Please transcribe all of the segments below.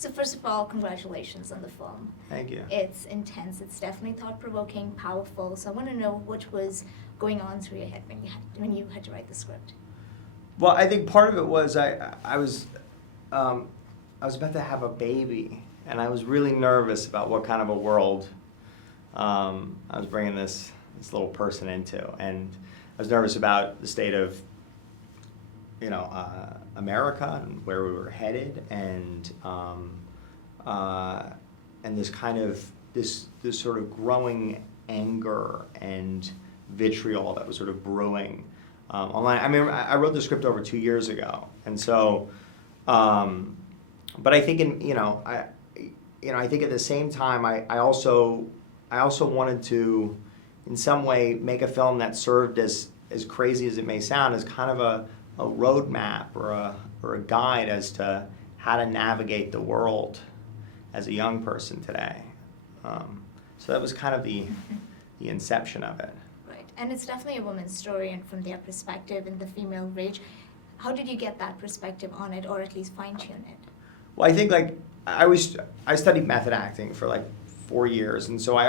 So first of all, congratulations on the film. Thank you. It's intense. It's definitely thought-provoking, powerful. So I want to know what was going on through your head when you had to write the script. Well, I think part of it was I was about to have a baby, and I was really nervous about what kind of a world I was bringing this little person into, and I was nervous about the state of America and where we were headed, and this kind of this sort of growing anger and vitriol that was sort of brewing online. I mean, I wrote the script over 2 years ago, and so, but I think I think at the same time, I also wanted to, in some way, make a film that served as crazy as it may sound, as kind of a roadmap or a guide as to how to navigate the world as a young person today. So that was kind of the inception of it. Right, and it's definitely a woman's story, and from their perspective and the female rage. How did you get that perspective on it, or at least fine-tune it? Well, I think I studied method acting for like 4 years, and so I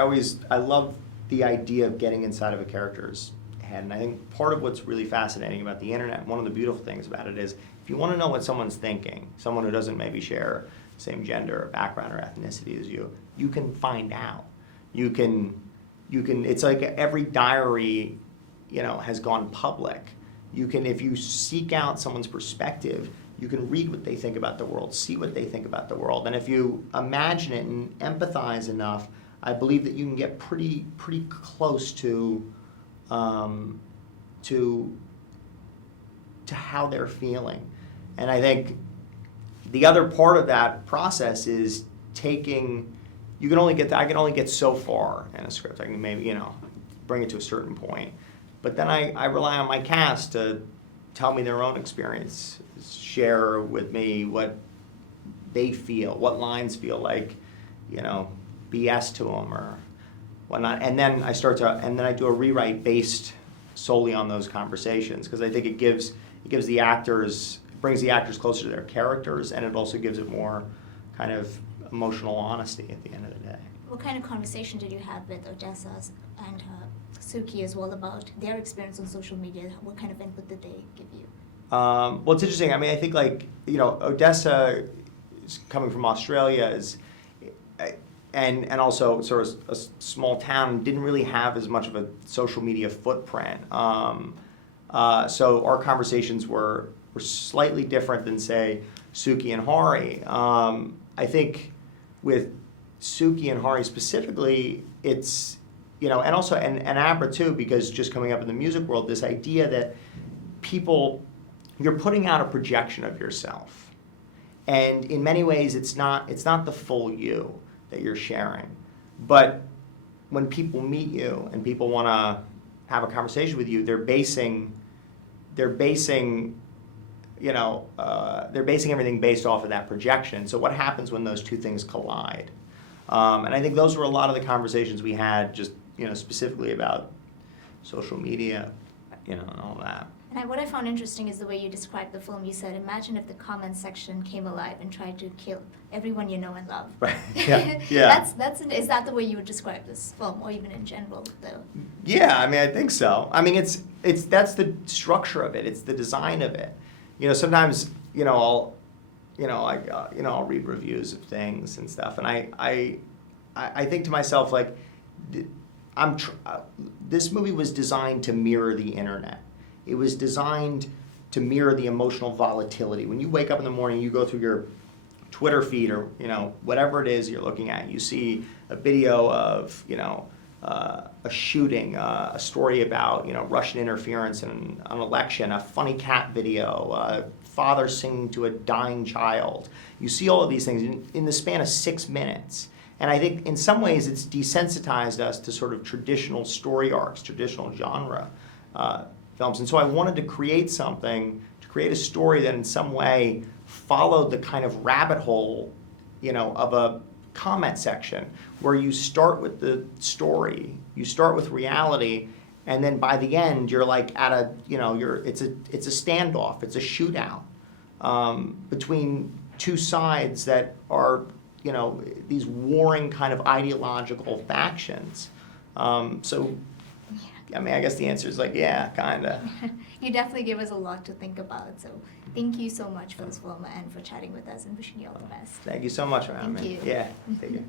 love the idea of getting inside of a character's head. And I think part of what's really fascinating about the internet, one of the beautiful things about it is, if you want to know what someone's thinking, someone who doesn't maybe share the same gender or background or ethnicity as you can find out. You can. It's like every diary, has gone public. You can, if you seek out someone's perspective, you can read what they think about the world, see what they think about the world, and if you imagine it and empathize enough, I believe that you can get pretty close to how they're feeling. And I think the other part of that process is taking. I can only get so far in a script. I can maybe bring it to a certain point, but then I rely on my cast to tell me their own experience, share with me what they feel, what lines feel like, BS to them or whatnot, and then I do a rewrite based solely on those conversations, because I think it brings the actors closer to their characters, and it also gives it more kind of emotional honesty at the end of the day. What kind of conversation did you have with Odessa and Suki as well about their experience on social media? What kind of input did they give you? Well, it's interesting. I mean, I think Odessa is coming from Australia and also sort of a small town, didn't really have as much of a social media footprint. So our conversations were slightly different than, say, Suki and Hari. I think with Suki and Hari specifically, it's, and also, and Abra too, because just coming up in the music world, this idea that you're putting out a projection of yourself. And in many ways, it's not the full you that you're sharing. But when people meet you and people want to have a conversation with you, they're basing everything based off of that projection. So what happens when those two things collide? And I think those were a lot of the conversations we had, just specifically about social media, and all that. And what I found interesting is the way you described the film. You said, imagine if the comment section came alive and tried to kill everyone you know and love. Right. Yeah. Is that the way you would describe this film, or even in general, though? Yeah, I mean, I think so. I mean, that's the structure of it. It's the design of it. Sometimes, I'll read reviews of things and stuff, and I think to myself, like, this movie was designed to mirror the internet. It was designed to mirror the emotional volatility. When you wake up in the morning, you go through your Twitter feed or whatever it is you're looking at, you see a video of a shooting, a story about Russian interference in an election, a funny cat video, a father singing to a dying child. You see all of these things in the span of 6 minutes. And I think in some ways it's desensitized us to sort of traditional story arcs, traditional genre films. And so I wanted to create a story that in some way followed the kind of rabbit hole, of a comment section, where you start with the story, you start with reality, and then by the end you're like it's a standoff, it's a shootout between two sides that are, you know, these warring kind of ideological factions. So, I mean, I guess the answer is like, yeah, kind of. You definitely give us a lot to think about. So thank you so much for this film and for chatting with us, and wishing you all the best. Thank you so much for having Thank me. you. Yeah, take care.